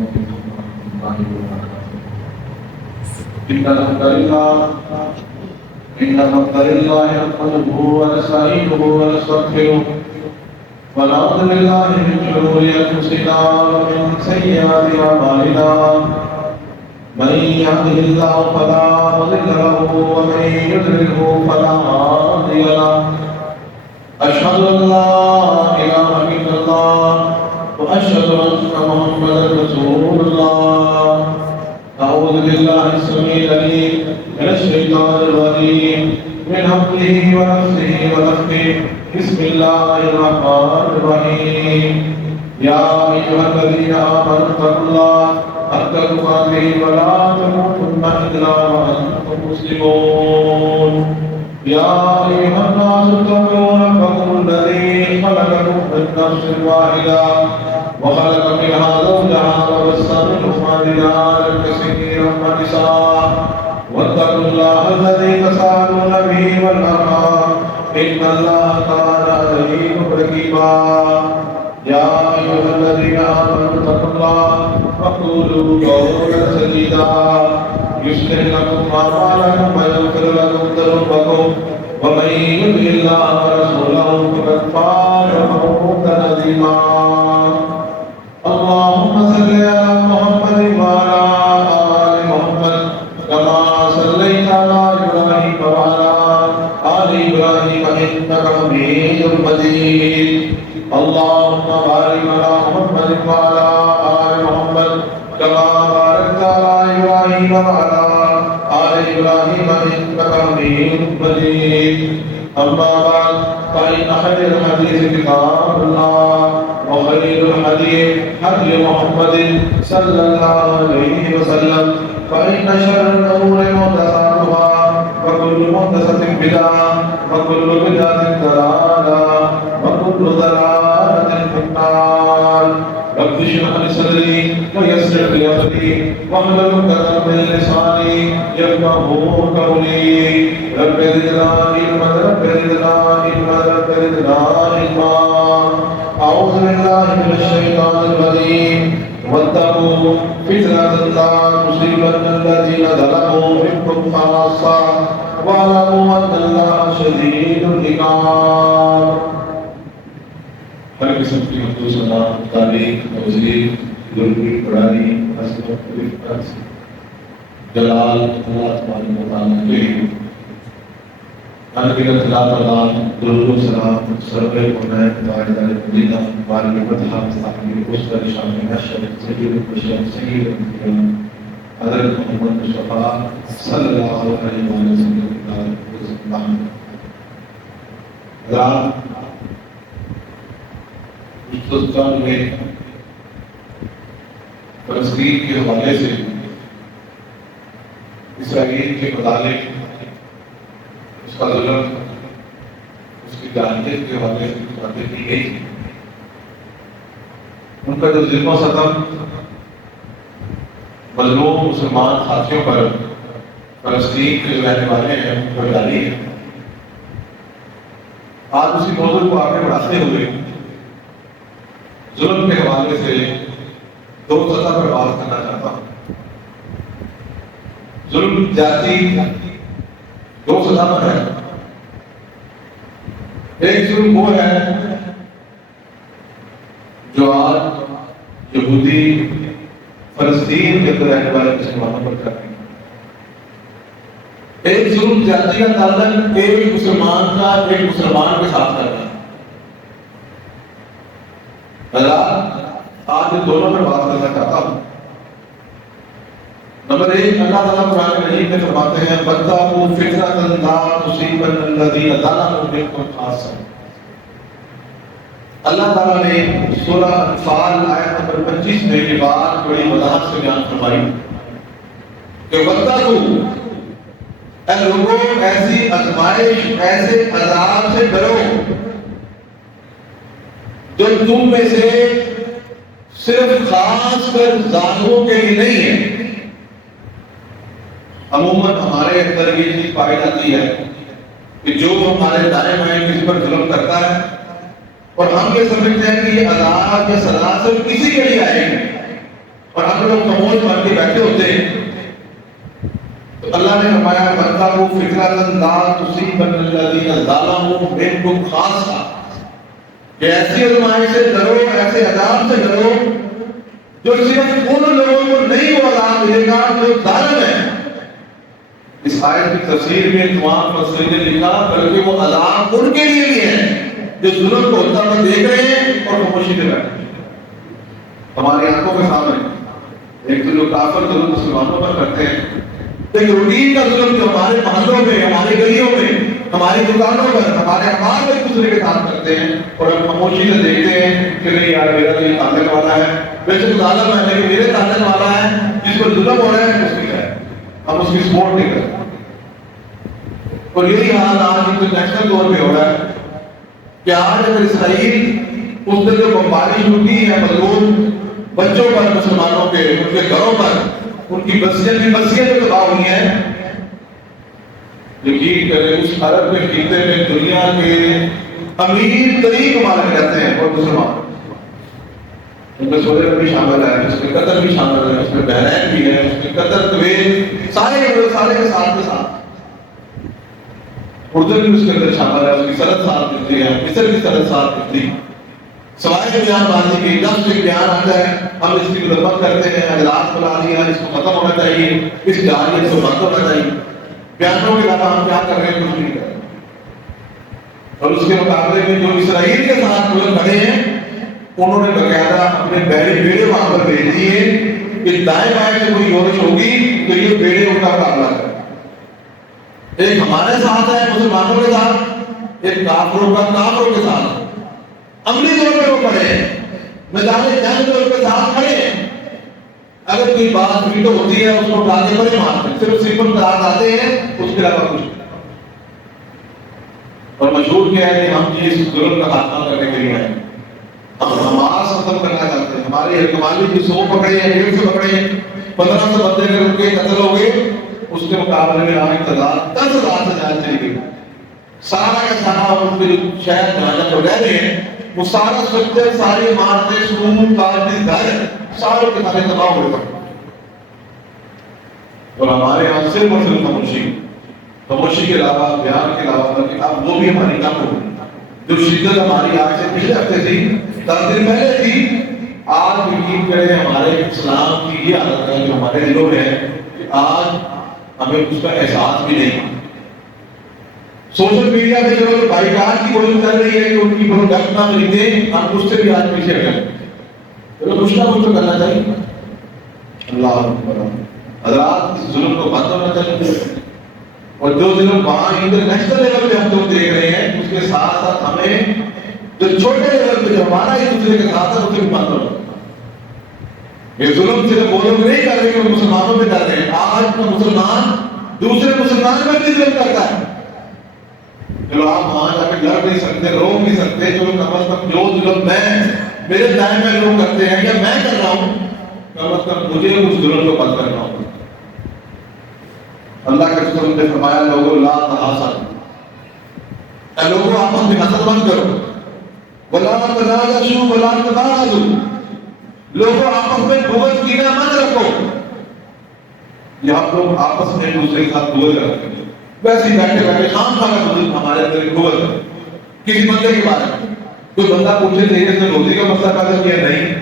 ورحمة الله وبركاته. إن الحمد لله نحمده ونستعينه ونستغفره ونعوذ بالله من شرور أنفسنا ومن سيئات أعمالنا. من يهده الله فلا مضل له ومن يضلله فلا هادي له. أشهد أن لا إله إلا الله وأشهد أن محمدا رسول الله. أعوذ بالله السميع العليم من الشيطان الرجيم من همزه ونفسه ونفخه. بسم الله الرحمن الرحيم. يا أيها الذين آمنوا اتقوا الله حق تقاته ولا تموتن إلا وأنتم مسلمون. يا أيها الناس اتقوا ربكم الذي خلقكم من نفس واحدة وخلق منها زوجها وبث منهما رجالا كثيرا ونساء واتقوا الله الذي تساءلون به والأرحام إن الله كان عليكم رقيبا. يا أيها الذين آمنوا اتقوا الله وقولوا قولا سديدا يصلح لكم أعمالكم ويغفر لكم ذنوبكم ومن يطع الله ورسوله فقد فاز فوزا عظيما. اللهم صل على محمد وعلى آل محمد كما صليت على إبراهيم وعلى آل إبراهيم إنك حميد مجيد. اللهم بارك على محمد وعلى آل محمد كما باركت على إبراهيم وعلى آل إبراهيم إنك حميد مجيد. أما بعد فإن خير الحديث كتاب الله وخير الحديث هدي محمد صلى الله عليه وسلم. فإن شر الأمور محدثاتها وكل محدثة بدعة وكل بدعة ضلالة وكل ضلالة في النار. رب اشرح لي صدري ويسر لي أمري واحلل عقدة من لساني يفقهوا قولي. رب زدنا علما رب زدنا علما رب زدنا علما. أعوذ بالله من الشيطان الرجيم. واتقوا فتنة لا تصيبن الذين ظلموا منكم خاصة واعلموا أن الله شديد العقاب. ہر قسم کی مخصوص اللہ تعلیم توضیح ضروری پڑھائی جلال اللہ تبارک و تعالیٰ کے انگیت خلاف اللہ درود و سلام سرور قرآن تاجدار مدینہ بارک فتح مستقبل اسر شامل نشر سید البشر سید الانبیاء حضرت محمد مصطفیٰ صلی اللہ علیہ وسلم. ہندوستان میں فلسطین کے حوالے سے اسرائیل کے متعلق اس کا ظلم اس کی جانچ کے حوالے سے باتیں کی گئی. ان کا جو ظلم و ستم مظلوم مسلمان ساتھیوں پر فلسطین کے جو رہنے والے ہیں ان پر جاری ہے. آج اسی موضوع کو آگے بڑھاتے ہوئے ظلم کے حوالے سے دو سطح پر بات کرنا چاہتا ہوں. ظلم ذاتی دو سطح پر ہے. ایک ظلم وہ ہے جو آج یہودی فلسطین کے اندر رہنے والے مسلمانوں پر کر رہے ہیں. ایک ظلم ذاتی کا تعلق ایک مسلمان کا ایک مسلمان کے ساتھ کرنا ہے. آج ان دونوں پر بات کرنا چاہتا ہوں. نمبر ایک، اللہ تعالیٰ قرآن کریم میں فرماتے ہیں وَاتَّقُوا فِتْنَةً لَا تُصِيبَنَّ الَّذِينَ ظَلَمُوا مِنكُمْ خَاصَّةً. اللہ تعالیٰ نے سورہ انفال آیت نمبر 25 میں یہ بات بڑی وضاحت سے بیان فرمائی کہ وَاتَّقُوا، اے لوگوں ایسی آزمائش ایسے عذاب سے ڈرو جو تم میں سے صرف خاص کر ظالموں کے لیے نہیں ہے. عموماً ہمارے اندر یہ چیز پائی جاتی ہے کہ جو ہمارے دائیں بائیں کسی پر ظلم کرتا ہے اور ہم یہ سمجھتے ہیں کہ یہ عذاب یا سزا صرف کسی کے لیے آئے گی اور ہم اللہ نے فرمایا وَاتَّقُوا فِتْنَةً لَا تُصِيبَنَّ الَّذِينَ ظَلَمُوا مِنكُمْ خَاصَّةً، کہ ایسی آزمائش سے ڈرو، ایسے عذاب سے ڈرو جو صرف ان لوگوں کو نہیں وہ عذاب ملے گا جو ظالم ہیں۔ اس آیت کی تفسیر میں تمام مفسرین نے لکھا بلکہ وہ عذاب ان کے لیے بھی ہے جو ظلم کو ہوتا ہوا دیکھ رہے ہیں اور خاموشی سے بیٹھے ہیں۔ ہماری آنکھوں کے سامنے ایک تو جو کافر ظلم مسلمانوں پر کرتے ہیں، ایک روٹین کا ظلم جو ہمارے محلوں میں، ہماری گلیوں میں، ہماری دکانوں پر، ہمارے اعمال میں ایک دوسرے کے ساتھ کرتے ہیں اور ہم خاموشی سے دیکھتے ہیں کہ نہیں یار میرا تو یہ تعلق والا ہے، ویسے ظالم ہے لیکن میرے تعلق والا ہے، جس پر ظلم ہو رہا ہے اس کی کیا ہے، ہم اس کی سپورٹ نہیں کرتے۔ اور یہی حال آج انٹرنیشنل طور پہ ہو رہا ہے کہ آج اگر اسرائیل اس دن جو بمباری ہوتی ہے مظلوم بچوں پر، مسلمانوں کے، ان کے گھروں پر، ان کی بستیاں جو تباہ ہوئی ہیں، یقین کریں اس عرب کے خطے میں دنیا کے امیر ترین ممالک رہتے ہیں اور مسلمان، ان میں سعودی عرب بھی شامل ہے، اس میں قطر بھی شامل ہے، اس میں بحرین بھی ہے، اس میں قطر، کویت، سارے کے ساتھ اردن بھی اس کے اندر شامل ہے، اس کی سرحد ساتھ ملتی ہے، مصر کی سرحد ساتھ ملتی ہے۔ سوائے بیان بازی کی جب سے بیان آتا ہے ہم اس کی مذمت کرتے ہیں، اجلاس بنا دیا اس کو ختم ہونا چاہیے، اس جاریت کو بند ہونا چاہیے، بیانوں کے علاوہ ہم کیا کر رہے ہیں؟ کچھ نہیں کر رہے۔ اور اس کے مقابلے میں جو اسرائیل کے ساتھ لوگ کھڑے ہیں انہوں نے باقاعدہ اپنے بیڑے وہاں پر بھیج دیے کہ دائیں بائیں سے کوئی یورش ہوگی تو یہ بیڑے ان کا مقابلہ کریں۔ ایک ہمارے ساتھ ہے مسلمانوں کے ساتھ، ایک کافروں کے ساتھ، عملی طور پہ وہ کھڑے ہیں، میدان جنگ میں ان کے ساتھ کھڑے ہیں۔ اگر کوئی بات ویٹو ہوتی ہے اس کو ڈالنے پر ہی مارتے ہیں، صرف سمپل قرار آتے ہیں، اس کے علاوہ کچھ نہیں۔ اور مشہور کیا ہے کہ ہم اس ظلم کا خاتمہ کرنے کے لیے ہیں، ہم حماس ختم کرنا چاہتے ہیں۔ ہماری حکمرانی کی 100 پکڑے ہیں، 150 پکڑے ہیں، 1500 بندے اگر ان کے قتل ہو گئے، اس کے مقابلے میں آج تعداد 10,000 سے زیادہ چلی گئی۔ سارا کا سارا ان کے شہر جہاں جب رہ رہے ہیں وہ سارا سٹرکچر، ساری عمارتیں، سکول، کالج، گھر سارے کے سارے تباہ ہوئے پڑے۔ اور ہمارے یہاں صرف اور صرف خاموشی کے علاوہ، بیان کے علاوہ، بلکہ اب وہ بھی ہماری کم ہو گئی۔ جو شدت ہماری آج سے پچھلے ہفتے تھی، 10 دن پہلے تھی، آج یقین کریں ہمارے اسلام کی یہ عادت ہے جو ہمارے دلوں میں ہے کہ آج ہمیں اس کا احساس بھی نہیں۔ سوشل میڈیا پہ جو بائیکاٹ کی کوشش کر رہی ہے کہ ان کی پروڈکٹ نہ خریدیں، ہم اس سے بھی آج پیچھے گئے۔ چلو کچھ نہ کچھ تو کرنا چاہیے۔ اللہ اکبر۔ حضرات اس ظلم کو بند ہونا چاہیے، اور جو ظلم وہاں انٹرنیشنل لیول پہ ہم لوگ دیکھ رہے ہیں اس کے ساتھ ساتھ ہمیں جو چھوٹے لیول پہ جو ہمارا ایک دوسرے کے ساتھ ہے اسے بھی بند ہونا۔ یہ ظلم صرف وہ لوگ نہیں کر رہے کہ وہ مسلمانوں پہ کر رہے ہیں، آج کا مسلمان دوسرے مسلمان پر بھی ظلم کرتا ہے۔ چلو آپ وہاں جا کے لڑ نہیں سکتے، روک نہیں سکتے، چلو کم از کم جو ظلم میرے دائیں میں لوگ کرتے ہیں یا میں کر رہا ہوں، کم از کم مجھے اس ظلم کو بند کرنا ہوگا۔ اللہ کے رسول نے فرمایا لوگوں لا تحاسدوا، اے لوگوں آپس میں حسد مت کرو، ولا تناجشوا ولا تباغضوا، لوگوں آپس میں بغض کینہ مت رکھو۔ یہ ہم لوگ آپس میں ایک دوسرے کے ساتھ بغض رکھتے ہیں، ویسے ہی بیٹھے بیٹھے خام خواہ کا بغض ہمارے اندر ایک بغض ہے کسی بندے کے بارے میں۔ کوئی بندہ پوچھے تیرے سے روزی کا مسئلہ پیدا کیا؟ نہیں۔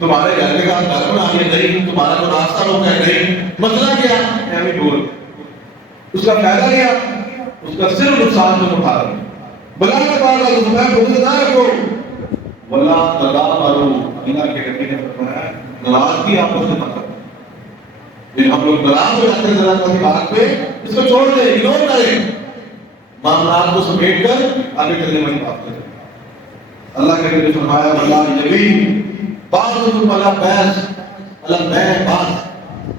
تمہارے گھر کے ساتھ گھر بنا لیا؟ نہیں۔ تمہارا کو راستہ روکا ہے؟ نہیں۔ مسئلہ کیا ہے؟ ہمیں بغض، اس کا فائدہ کیا؟ اس کا صرف نقصان تم اٹھا رہے ہو۔ بلا تباغضوا، میں بغض نہ رکھو، ولا تدابروا، اللہ کے نبی نے فرمایا ناراضگی آپس میں مت رکھو۔ ہم لوگ ناراض ہو جاتے ہیں ذرا سی بات پہ، اس کو چھوڑ دیں، اگنور کریں، معاملات کو سمیٹ کر آگے چلنے والی بات کریں۔ اللہ کے نبی نے فرمایا ولا یبی بعضکم علی بعض،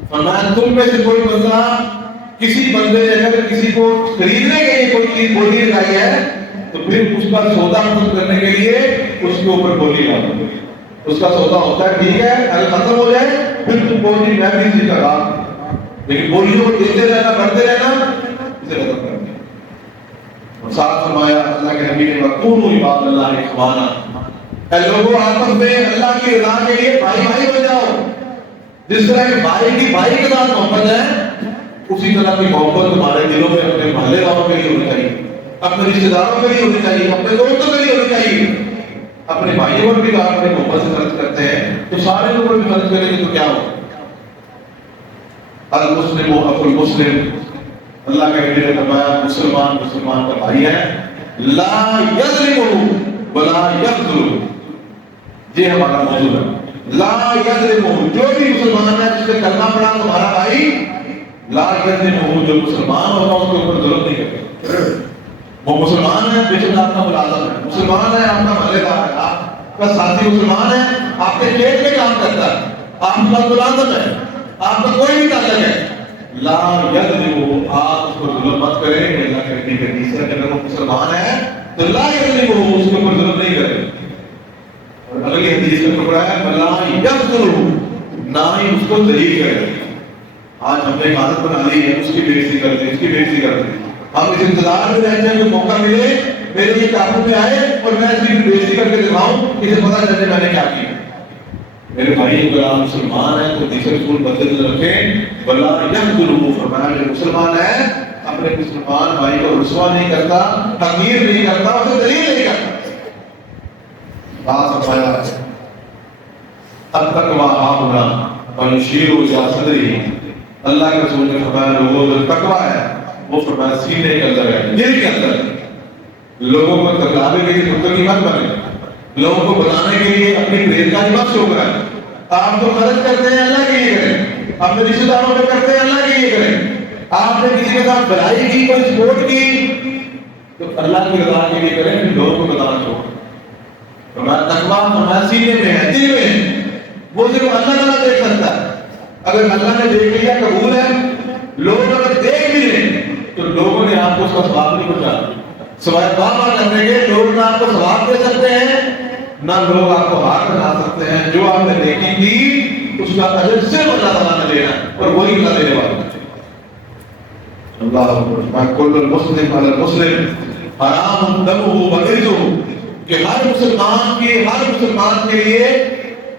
فرمایا تم میں سے کوئی بندہ کسی بندے نے اگر کسی کو خریدنے کے لیے کوئی چیز بولی لگائی ہے تو پھر اس کا سودا ختم کرنے کے لیے اس کے اوپر بولی لگاؤ۔ اس کا سودا ہوتا ہے ٹھیک ہے، اگر ختم ہو جائے پھر تم بولی میں بھی اسی کا کام، لیکن بولیوں کو دیتے رہنا، بڑھتے رہنا، اسے ختم کر دیں۔ اور ساتھ فرمایا اللہ کے نبی نے وَكُونُوا عِبَادَ اللَّهِ إِخْوَانًا، اے لوگوں آپس میں اللہ کی رضا کے لیے بھائی بھائی بن جاؤ۔ جس طرح کہ بھائی کی بھائی کے ساتھ محبت ہے، اسی طرح کی محبت ہمارے دلوں میں اپنے محلے والوں کے لیے ہونی چاہیے، اپنے رشتے داروں کے لیے ہونی چاہیے، اپنے دوستوں کے لیے ہونی چاہیے۔ اپنے بھائیوں پر بھی آپ اپنے محبت سے خرچ کرتے ہیں تو سارے لوگوں پر بھی خرچ کریں گے تو کیا ہو؟ المسلم و اخو المسلم، اللہ کے نبی نے فرمایا مسلمان مسلمان کا بھائی ہے، لا یظلمہ ولا یخذلہ، یہ ہمارا موضوع ہے۔ لا یظلمہ، جو بھی مسلمان ہے جس سے کلمہ پڑھا تمہارا بھائی، لا یظلمہ، جو مسلمان ہوگا اس کے اوپر ظلم نہیں کرے۔ وہ مسلمان ہے، بے شک آپ کا ملازم ہے، مسلمان ہے، آپ کا محلے دار ہے، آپ کا ساتھی مسلمان ہے، آپ کے کھیت میں کام کرتا ہے، آپ کا ملازم ہے، آپ کا کوئی بھی تعلق ہے، لا یظلمہ، آپ اس کو ظلم مت کریں۔ اللہ کے نبی کے حدیث ہے کہ اگر وہ مسلمان ہے تو لا یظلمہ، اس کے اوپر ظلم نہیں کرے۔ اور اگلی حدیث میں پڑھا ہے ولا یخذلہ، نہ ہی اس کو ذلیل کرے۔ آج ہم نے ایک عادت بنا لی ہے، اس کی بے عزتی کرتے ہیں، اس کی بے عزتی کرتے ہیں، ہم اس انتظار میں رہتے ہیں کہ موقع ملے میرے یہ کابو میں آئے اور میں اس کی بے عزتی کر کے دکھاؤں، اسے پتہ چلے میں نے کیا کیا۔ میرے بھائی اگر آپ مسلمان ہیں تو دوسرے رسول بدل نہ رکھیں، ولا یخذلہ، فرمایا جو مسلمان ہے اپنے مسلمان بھائی کو رسوا نہیں کرتا، تقریر نہیں کرتا، اسے ذلیل نہیں کرتا۔ بات فرمایا التقویٰ ہاہنا ویشیر الی صدرہ، اللہ کے رسول نے فرمایا لوگوں جو تقویٰ ہے وہ فرمایا سینے کے اندر ہے، دل کے اندر ہے۔ لوگوں کو تکلانے کے لیے خود کی مت بنے، لوگوں کو بتانے کے لیے اپنی پریزگاری مت شو کریں۔ آپ جو خرچ کرتے ہیں اللہ کے لیے کریں، اپنے رشتے داروں پہ کرتے ہیں اللہ کے لیے کریں۔ آپ نے کسی کے ساتھ بھلائی کی، کوئی سپورٹ کی تو اللہ کی رضا کے لیے کریں، پھر لوگوں کو بتانا چھوڑیں۔ ہمارا تقویٰ ہمارے سینے میں ہے، دل میں ہے، وہ صرف اللہ تعالیٰ دیکھ سکتا ہے۔ اگر اللہ نے دیکھ لیا قبول ہے، لوگ اگر دیکھ بھی لیں تو لوگوں نے آپ کو اس کا ثواب نہیں پہنچا، سوائے بابا کرنے کے لوگ نہ آپ کو ثواب دے سکتے ہیں نہ لوگ آپ کو ہاتھ بنا سکتے ہیں۔ جو آپ نے نیکی کی اس کا اجر صرف اللہ تعالیٰ نے دینا اور وہی اللہ دینے والا ہے۔ اللہ اکبر، کل المسلم علی المسلم حرام دمہ وعرضہ، کہ ہر مسلمان کے لیے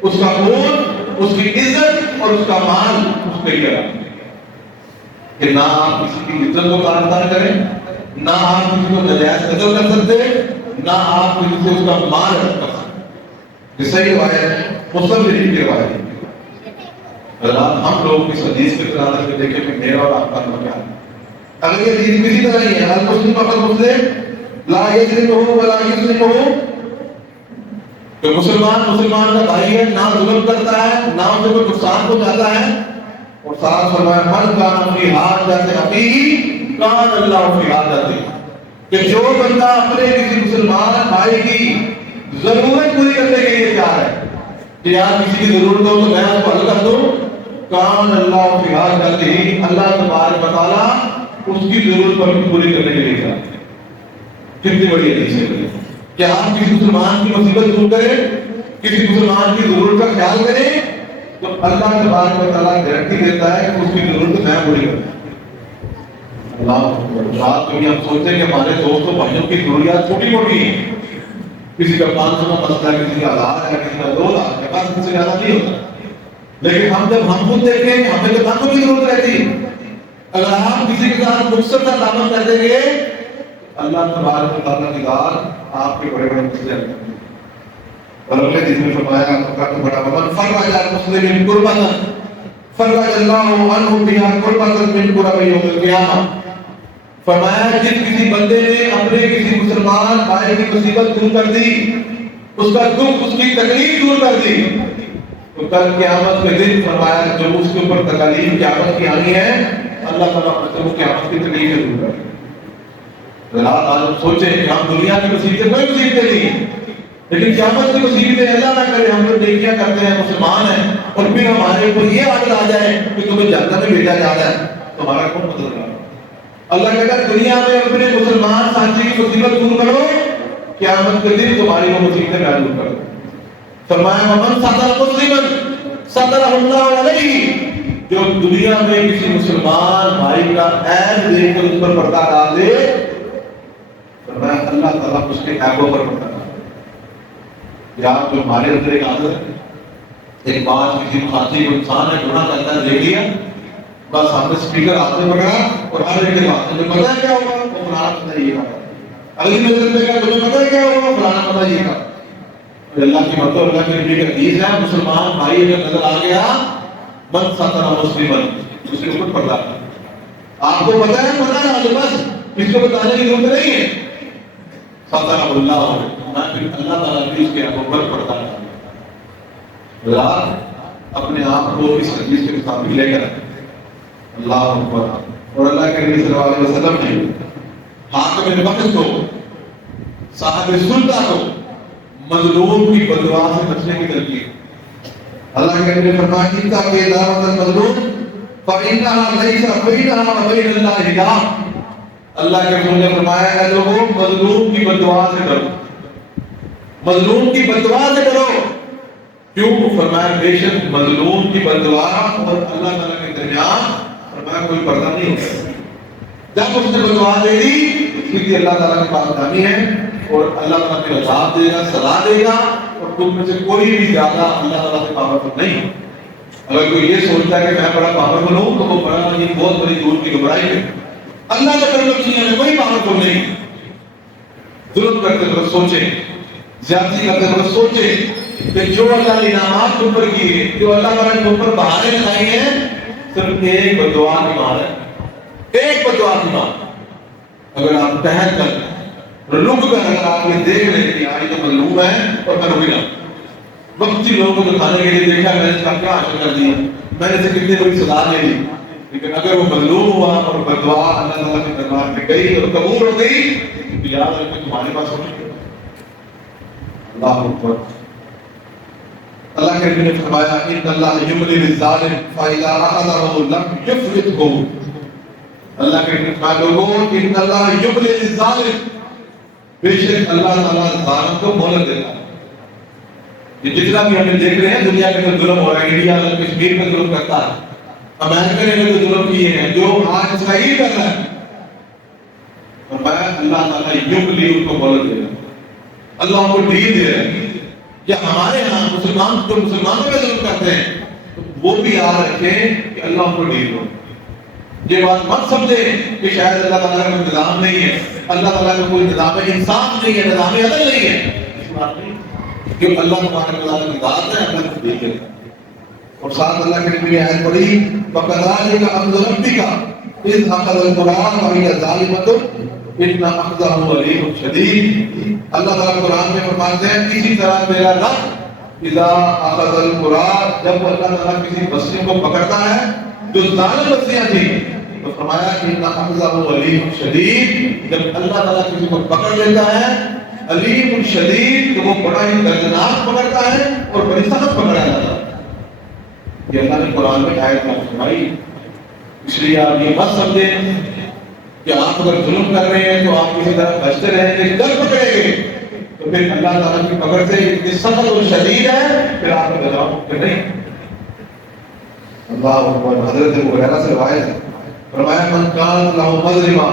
اس کا خون، اس کی عزت اور اس کا مال اس پہ کیا کہ نہ آپ کسی کی عزت کو تاردار کریں، نہ آپ کسی کو ناجائز قتل کر سکتے، نہ آپ کسی سے اس کا مال رکھ کر سکتے۔ یہ صحیح روایت مسلم شریف کی روایت ہے۔ اگر ہم لوگ اس حدیث کے قرآن میں دیکھیں کہ میرا اور آپ کا کیا ہے، اگر یہ حدیث کسی طرح ہی ہے المسلم اخو المسلم لا یظلمہ ولا یظلمہ، کہ مسلمان کا بھائی ہے، نہ ظلم کرتا ہے، نہ اسے کوئی نقصان پہنچاتا ہے۔ اور ساتھ فرمایا من کان فی حاجۃ اخیہ کان اللہ فی حاجتہ، کہ جو بندہ اپنے کسی مسلمان بھائی کی ضرورت پوری کرنے کے لیے تیار ہے کہ یار کسی کی ضرورت ہو تو میں اس کو حل کر دوں، کان اللہ فی حاجتہ، اللہ تبارک و تعالیٰ اس کی ضرورت پر پوری کرنے کے لیے تیار ہے۔ کتنی بڑی حدیث ہے کہ آپ کسی مسلمان کی مصیبت دور کریں، کسی مسلمان کی ضرورت کا خیال کریں تو اللہ تبارک و تعالیٰ گارنٹی دیتا ہے کہ اس کی ضرورت میں پوری کروں۔ اللہ رات کو ہم سوچتے ہیں کہ ہمارے دوستوں بھائیوں کی ضروریات چھوٹی موٹی ہیں، کسی کا 500 کا مسئلہ ہے، کسی کا 1000 ہے، کسی کا 2000 ہے، بس اس سے زیادہ نہیں ہوتا۔ لیکن جب ہم خود دیکھیں ہمیں تو تنگوں کی ضرورت رہتی ہے۔ اگر آپ کسی کے ساتھ مختصر سا تعامل کر دیں گے اللہ تبارک و تعالیٰ کی ذات آپ کے بڑے بڑے مسئلے ہیں۔ اور اللہ جس نے فرمایا کہ بڑا من فرج عن مسلم کربۃ فرج اللہ عنہ بها کربۃ من کرب یوم القیامہ، فرمایا جس کسی بندے نے اپنے کسی مسلمان بھائی کی مصیبت دور کر دی، اس کا دکھ، اس کی تکلیف دور کر دی، تو کل قیامت کے دن فرمایا جو اس کے اوپر تکلیف قیامت کی آنی ہے اللہ تعالیٰ اس قیامت کی تکلیف دور کر دے۔ آج ہم سوچیں کہ ہم دنیا کی مصیبتیں کوئی مصیبتیں نہیں، لیکن قیامت کی مصیبتیں اللہ نہ کرے ہم لوگ نیکیاں کرتے ہیں، مسلمان ہیں، اور پھر ہمارے اوپر یہ عادت آ جائے کہ تمہیں جنت میں بھیجا جا رہا ہے، تمہارا کون مدد کرے؟ اللہ کہتا ہے دنیا میں اپنے مسلمان ساتھی کی مصیبت دور کرو، قیامت کے دن تمہاری وہ مصیبتیں میں دور کرو۔ فرمایا ومن ستر مسلما سترہ اللہ علیہ، جو دنیا میں کسی مسلمان بھائی کا عیب دیکھ کر اس پر پردہ ڈال دے، فرمایا اللہ تعالیٰ اس کے عیبوں پر پردہ ڈال دے۔ یا جو ہمارے اندر ایک عادت ہے، ایک بات کسی خاصی کو انسان ہے گناہ کرتا ہے دیکھ لیا بس ہم نے اسپیکر ہاتھ میں پکڑا اور ہر ایک کے بات تمہیں پتا ہے کیا ہوگا وہ فلانا پتا یہ کہا، اگلی نظر میں کہا تمہیں پتا ہے کیا ہوگا فلانا پتا یہ کہا۔ اللہ کی مطلب اللہ کے نبی کا حدیث ہے مسلمان بھائی اگر نظر آ گیا من ستر مسلمن اس کے اوپر پردہ ہے۔ آپ کو پتا ہے پتا ہے بس اس کو بتانے کی ضرورت نہیں ہے۔ ستر اللہ اللہ تعالیٰ بھی اس کے اوپر پردہ ہے۔ اللہ اپنے آپ کو اس حدیث کے مطابق لے کر اللہ اکبر۔ اور اللہ کے نبی صلی اللہ علیہ وسلم نے حاکم وقت کو صاحب سلطہ کو مظلوم کی بددعا سے بچنے کی تلقین۔ اللہ کے نبی نے فرمایا کہ کہ دعوت المظلوم فإنها ليس بينها وبين الله حجاب۔ اللہ کے رسول نے فرمایا اے لوگوں مظلوم کی بددعا سے ڈرو، مظلوم کی بددعا سے ڈرو۔ کیوں؟ فرمایا بے شک مظلوم کی بددعا اور اللہ تعالیٰ کے درمیان فرمایا کوئی پردہ نہیں ہوتا۔ جب اس نے بددعا دے دی اس کی اللہ تعالیٰ کے پاس دامی ہے اور اللہ تعالیٰ کی عذاب دے گا، سزا دے گا، اور تم میں سے کوئی بھی زیادہ اللہ تعالیٰ سے پاورفل نہیں۔ اگر کوئی یہ سوچتا ہے کہ میں بڑا پاورفل ہوں تو وہ بڑا یہ بہت بڑی دور کی گھبرائی ہے۔ اللہ کے طرف دنیا میں کوئی پاورفل نہیں۔ ظلم کرتے وقت سوچیں، زیادتی کرتے وقت سوچیں کہ جو اللہ نے انعامات تم پر کیے، جو اللہ تعالیٰ نے تم پر بہاریں لگائی ہیں، صرف ایک بددعا کی مار ہے، ایک بددعا کی مار۔ اگر آپ ٹہل کر رک کر اگر آپ یہ دیکھ لیں کہ آئی تو مظلوم ہے اور میں رکی نہ وقتی لوگوں کو دکھانے کے لیے دیکھا میں نے اس کا کیا حاصل کر دیا، میں نے اسے کتنی بڑی سزا دے دی، لیکن اگر وہ مظلوم ہوا اور بددعا اللہ تعالیٰ کے دربار میں گئی اور قبول ہو گئی تو یاد رکھیں تمہارے پاس ہونے۔ اللہ اکبر۔ اللہ کے نبی نے فرمایا ان اللہ یملی للظالم فاذا اخذه لم یفلته۔ اللہ کے نبی نے فرمایا لوگوں ان اللہ یملی للظالم، بے شک اللہ تعالیٰ ظالم کو مہلت دیتا ہے۔ یہ جتنا بھی ہمیں دیکھ رہے ہیں دنیا کے اندر ظلم ہو رہا ہے، انڈیا میں کشمیر میں ظلم کرتا ہے، امریکہ نے جو ظلم کیے ہیں، جو آج اسرائیل کر رہا ہے، فرمایا اللہ تعالیٰ یملی ان کو مہلت دے رہا ہے، اللہ ان کو ڈھیل دے رہا ہے۔ یا ہمارے ہاں مسلمان جو مسلمانوں پہ ظلم کرتے ہیں تو وہ بھی یاد رکھیں کہ اللہ ان کو ڈھیل دو۔ یہ بات مت سمجھیں کہ شاید اللہ تعالیٰ کا کوئی نظام نہیں ہے، اللہ تعالیٰ کا کوئی نظام انصاف نہیں ہے، نظام عدل نہیں ہے، اس بات نہیں کہ اللہ تبارک و تعالیٰ کی ذات ہے، اللہ کو دیکھے۔ اور ساتھ اللہ کے نبی نے آیت پڑھی وَكَذَلِكَ أَخْذُ رَبِّكَ إِذْ أَخَذَ الْقُرْآنَ وَهِيَ ظَالِمَةٌ إِنَّ أَخْذَهُ أَلِيمٌ شَدِيدٌ۔ اللہ تعالیٰ قرآن میں فرماتے ہیں اسی طرح میرا رب اذا اخذ القرآن، جب اللہ تعالیٰ کسی بستی کو پکڑتا ہے جو ظالم بستیاں تھیں تو فرمایا ان اخذہ علیم شدید، جب اللہ تعالیٰ کسی کو پکڑ لیتا ہے علیم شدید تو وہ بڑا ہی دردناک پکڑتا ہے اور بڑی سخت پکڑا جاتا ہے۔ یہ اللہ نے قرآن میں آیت فرمائی، اس لیے آپ یہ مت سمجھیں کہ آپ اگر ظلم کر رہے ہیں تو آپ کسی طرح بچتے رہیں گے، جب پکڑیں گے تو پھر اللہ تعالیٰ کی پکڑ سے اتنی سخت اور شدید ہے پھر آپ کو بچاؤ ممکن نہیں۔ اللہ اکبر۔ حضرت ابو ہریرہ سے روایت ہے، فرمایا من کان لہ مظلمہ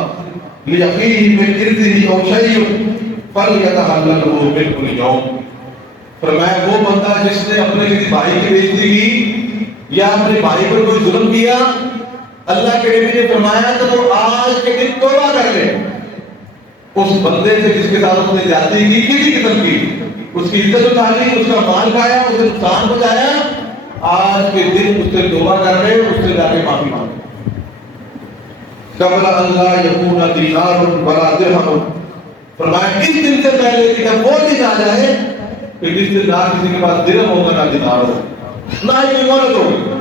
لیقیہ من ارضہ او شیء فلیتحللہ منہ اليوم۔ فرمایا وہ بندہ جس نے اپنے کسی بھائی کی بےعزتی کی یا اپنے بھائی پر کوئی ظلم کیا، اللہ کے نبی نے فرمایا کہ وہ آج کے دن توبہ کر لے اس بندے سے جس کے ساتھ اس نے زیادتی کی، کسی قسم کی، اس کی عزت اٹھائی، اس کا مال کھایا، اسے نقصان پہنچایا، آج کے دن اس سے توبہ کر لے، اس سے جا کے معافی مانگے۔ قبل اللہ یکون دینار ولا درہم، فرمایا اس دن سے پہلے کہ جب وہ دن آ جائے کہ جس دن نہ کسی کے پاس درہم ہوگا نہ دینار ہوگا نہ ہی مولت ہوگا۔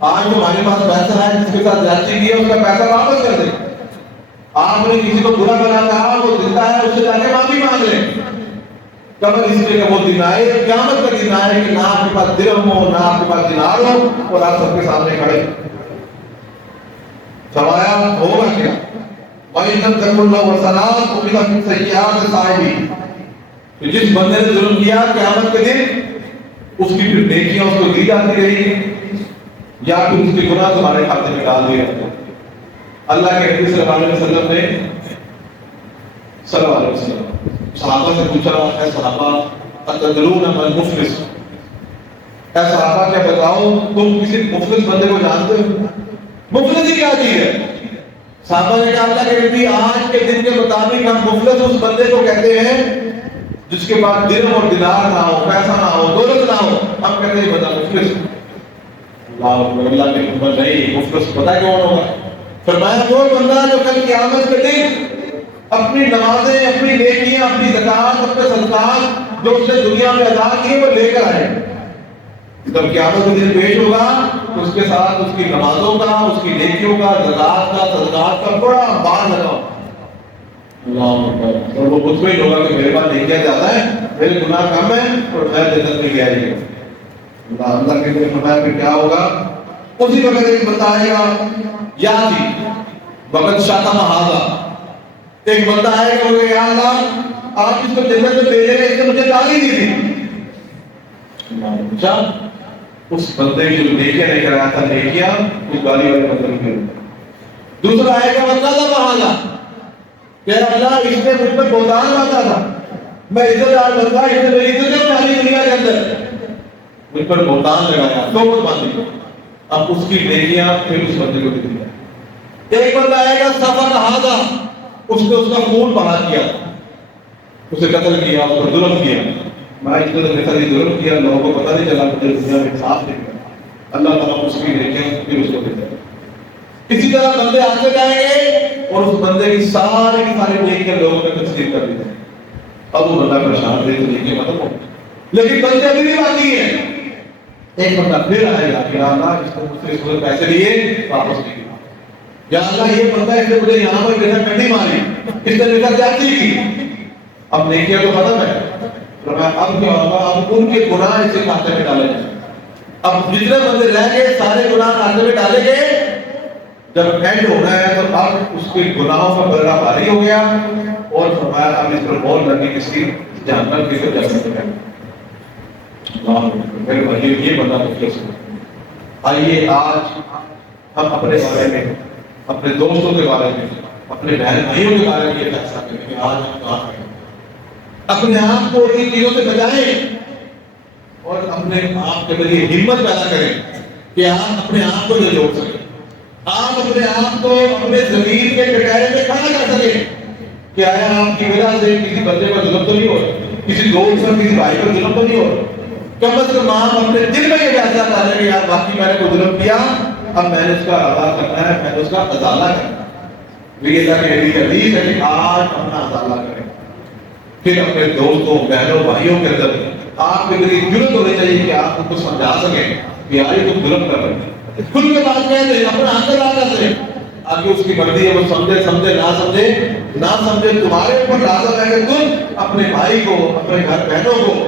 آج ہمارے پاس پیسہ ہے، جس کے ساتھ زیادتی کی ہے اس کا پیسہ واپس کر دیں۔ آپ نے کسی کو برا بنا کہا، وہ زندہ ہے، اس سے جا کے معافی مانگ لیں۔ قبل اس لیے کہ وہ دن آئے، قیامت کا دن آئے کہ نہ آپ کے پاس درہم ہو، نہ آپ کے پاس دینار ہو اور آپ سب کے سامنے کھڑے۔ فرمایا ہوگا کیا؟ وَإِن لَمْ تَكُن لَهُ حَسَنَاتٌ أُخِذَتْ مِن سَيِّئَاتِ صَاحِبِهِ، جس بندے نے ظلم کیا قیامت کے دن اس کی پھر نیکیاں اس کو دی جاتی رہی یا پھر اس کے گناہ تمہارے کھاتے میں ڈال دیے جاتے۔ اللہ کے نبی صلی اللہ علیہ وسلم نے صحابہ سے پوچھا، اے صحابہ اتدرون من المفلس، اے صحابہ کیا بتاؤ تم کسی مفلس بندے کو جانتے ہو؟ مفلسی کیا چیز ہے؟ صحابہ نے کہا اللہ کے نبی آج کے دن کے مطابق ہم مفلس اس بندے کو کہتے ہیں جس کے پاس درہم اور دینار نہ ہو، پیسہ نہ ہو، دولت نہ ہو، ہم کہتے ہیں بندہ مفلس۔ اللہ کے نبی نہیں، مفلس پتہ کون ہوگا؟ فرمایا وہ بندہ جو کل قیامت کے دن اپنی نمازیں، اپنی نیکیاں، اپنی زکات، اپنے صدقات جو اس نے دنیا میں ادا کیے وہ لے کر آئے، جب قیامت کے دن پیش ہوگا تو اس کے ساتھ اس کی نمازوں کا، اس کی نیکیوں کا، زکات کا، صدقات کا بڑا بار لگا ہوگا۔ اللہ اکبر۔ اور وہ مطمئن ہوگا کہ میرے پاس نیکیاں زیادہ ہیں، میرے گناہ کم ہیں اور میں جنت میں گیا ہی ہوں۔ اللہ کے لیے فرمایا کہ کیا ہوگا؟ اسی وقت ایک بندہ آئے گا، یا جی وقت شاتم ہاذا، ایک بندہ آئے گا وہ یا اللہ آپ اس کو جنت میں بھیجے گا، اس نے مجھے گالی دی تھی۔ اچھا، اس بندے کی جو نیکیاں لے کر آیا تھا، نیکیاں اس گالی والے بندے کو مل۔ دوسرا آئے گا بندہ تھا بہانا کہ اللہ اس نے مجھ پر بہتان باندھا تھا، میں عزت دار بندہ، اس نے میری عزت ساری دنیا کے اندر مجھ پر بہتان لگایا، توبہ باندھی، اب اس کی نیکیاں پھر اس بندے کو دی۔ ایک بندہ آئے گا سفر ہاذا، اس نے اس کا خون بہا کیا، اسے قتل کیا، اس پر ظلم کیا، میں اس نے میرے ظلم کیا، لوگوں کو پتہ نہیں چلا، مجھے دنیا میں انصاف نہیں ملا، اللہ تعالیٰ اس کی نیکیاں پھر اس کو دیتا ہے۔ اسی طرح بندے آتے جائیں گے اور اس بندے کی ساری نیکیاں لوگوں نے تسلیم کر دی ہے، اب وہ بندہ پریشان دے تو نیکیاں ختم ہو، لیکن بندے ابھی بھی باقی ہیں۔ ایک بندہ پھر آئے گا کہ اللہ اس کو مجھ سے پیسے لیے واپس نہیں، یا اللہ یہ بندہ اس نے مجھے یہاں پر جیسا کٹی ماری، اس نے جیسا جاتی کی، اب نیکیاں تو ختم ہے، اب کیا ہوگا؟ اب ان کے گناہ اسے کھاتے میں ڈالے جائیں، اب جتنے بندے رہ گئے سارے گناہ کھاتے میں ڈالے گئے، جب اینڈ ہونا ہے تو اب اس کے گناہوں کا بدلہ بھاری ہو گیا، اور فرمایا اب اس پر مہر لگی کسی جہنم کی تو جنت میں گیا۔ میرے بھائی یہ بندہ مفلس ہوا۔ آئیے آج ہم اپنے بارے میں، اپنے دوستوں کے بارے میں، اپنے بہن بھائیوں کے بارے میں یہ فیصلہ کریں کہ آج ہم کہاں ہیں، اپنے آپ کو ان چیزوں سے بچائیں اور اپنے آپ کے لیے ہمت پیدا کریں کہ آپ اپنے آپ کو نہ جوڑ سکیں، آپ اپنے آپ کو اپنے ضمیر کے کٹہرے میں کھڑا کر سکیں کہ آیا آپ کی وجہ سے کسی بندے پر ظلم تو نہیں ہو رہا، کسی دوست پر، کسی بھائی پر ظلم تو نہیں ہو رہا، کم از کم آپ اپنے دل میں یہ فیصلہ کر لیں کہ یار باقی میں نے کوئی ظلم کیا، اب میں نے اس کا ادا کرنا ہے، میں نے اس کا ازالہ کرنا ہے۔ یہ اللہ کی حدیث ہے کہ آج اپنا ازالہ کریں، پھر اپنے دوستوں، بہنوں، بھائیوں کے اندر آپ کے ذریعے جرأت ہونی چاہیے کہ آپ ان کو سمجھا سکیں کہ یار یہ تم ظلم کر رہے ہیں، کھل کے بات کہہ دیں، اپنا حق ادا کر دیں، آگے اس کی مرضی ہے وہ سمجھے سمجھے نہ سمجھے، تمہارے اوپر لازم ہے کہ تم اپنے بھائی کو، اپنے گھر بہنوں کو،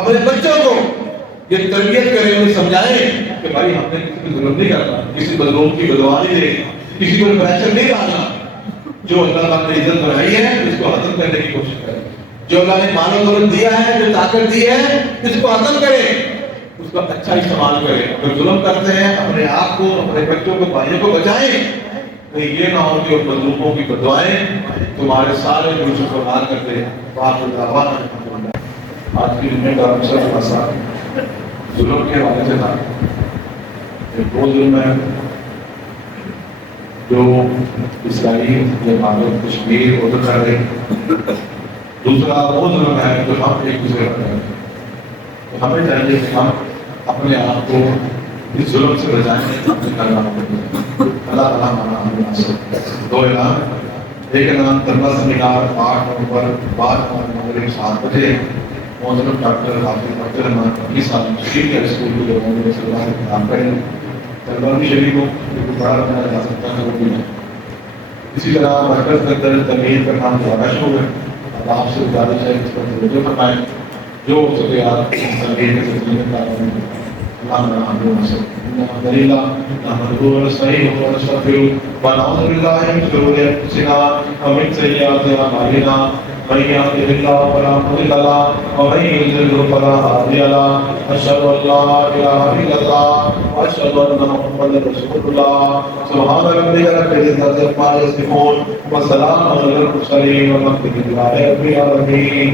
اپنے بچوں کو یہ تربیت کریں، انہیں سمجھائیں کہ بھائی ہم نے کسی کو ظلم نہیں کرنا، کسی مظلوم کی بددعا نہیں دے، کسی کو پریشر نہیں ڈالنا، جو اللہ تعالیٰ نے عزت بنائی ہے اس کو حاصل کرنے کی کوشش کریں، جو اللہ نے مال و دولت دیا ہے، جو طاقت دی ہے اس کو حاصل کریں، اس کا اچھا استعمال کریں، اگر ظلم کرتے ہیں اپنے آپ کو، اپنے بچوں کو، بھائیوں کو بچائیں، کہیں یہ نہ ہو کہ مظلوموں کی بددعائیں تمہارے سارے دل سے برباد کر دیں۔ آج کی دنیا کا اکثر مسئلہ ظلم کے حوالے سے تھا، وہ ظلم ہے جو اسرائیل بھارت کشمیر ادھر کر رہے، دوسرا وہ ظلم ہے جو ہم ایک دوسرے پر کرتے ہیں۔ تو ہمیں چاہیے کہ ہم اپنے آپ کو اس ظلم سے بچائیں، اللہ تعالیٰ ہمارا دو اعلان، ایک اعلان طلبہ سیمینار 8 نومبر 7 بجے محترم ڈاکٹر حافظ عبدالرحمان کی صاحب شریف کے اسکول کے لوگوں نے صلاح کام کریں، طلبہ بھی شریف ہو، جو بڑا بنایا جا سکتا ہے وہ بھی ہے۔ اسی طرح مرکز کے اندر تربیت کا کام زیادہ شروع ہے، اب آپ سے گزارش ہے اس پر توجہ فرمائیں، جو ہو سکے آپ اس تربیت کے سلسلے میں کام کریں۔ اللهم آمين الحمد لله نحمده ونستعينه ونستغفره ونعوذ بالله من شرور انفسنا ومن سيئات اعمالنا من يهده الله فلا مضل له ومن يضلل فلا هادي له اشهد ان لا اله الا الله واشهد ان محمدا رسول الله سبحان ربك رب العزه عما يصفون وسلام على المرسلين والحمد لله رب العالمين۔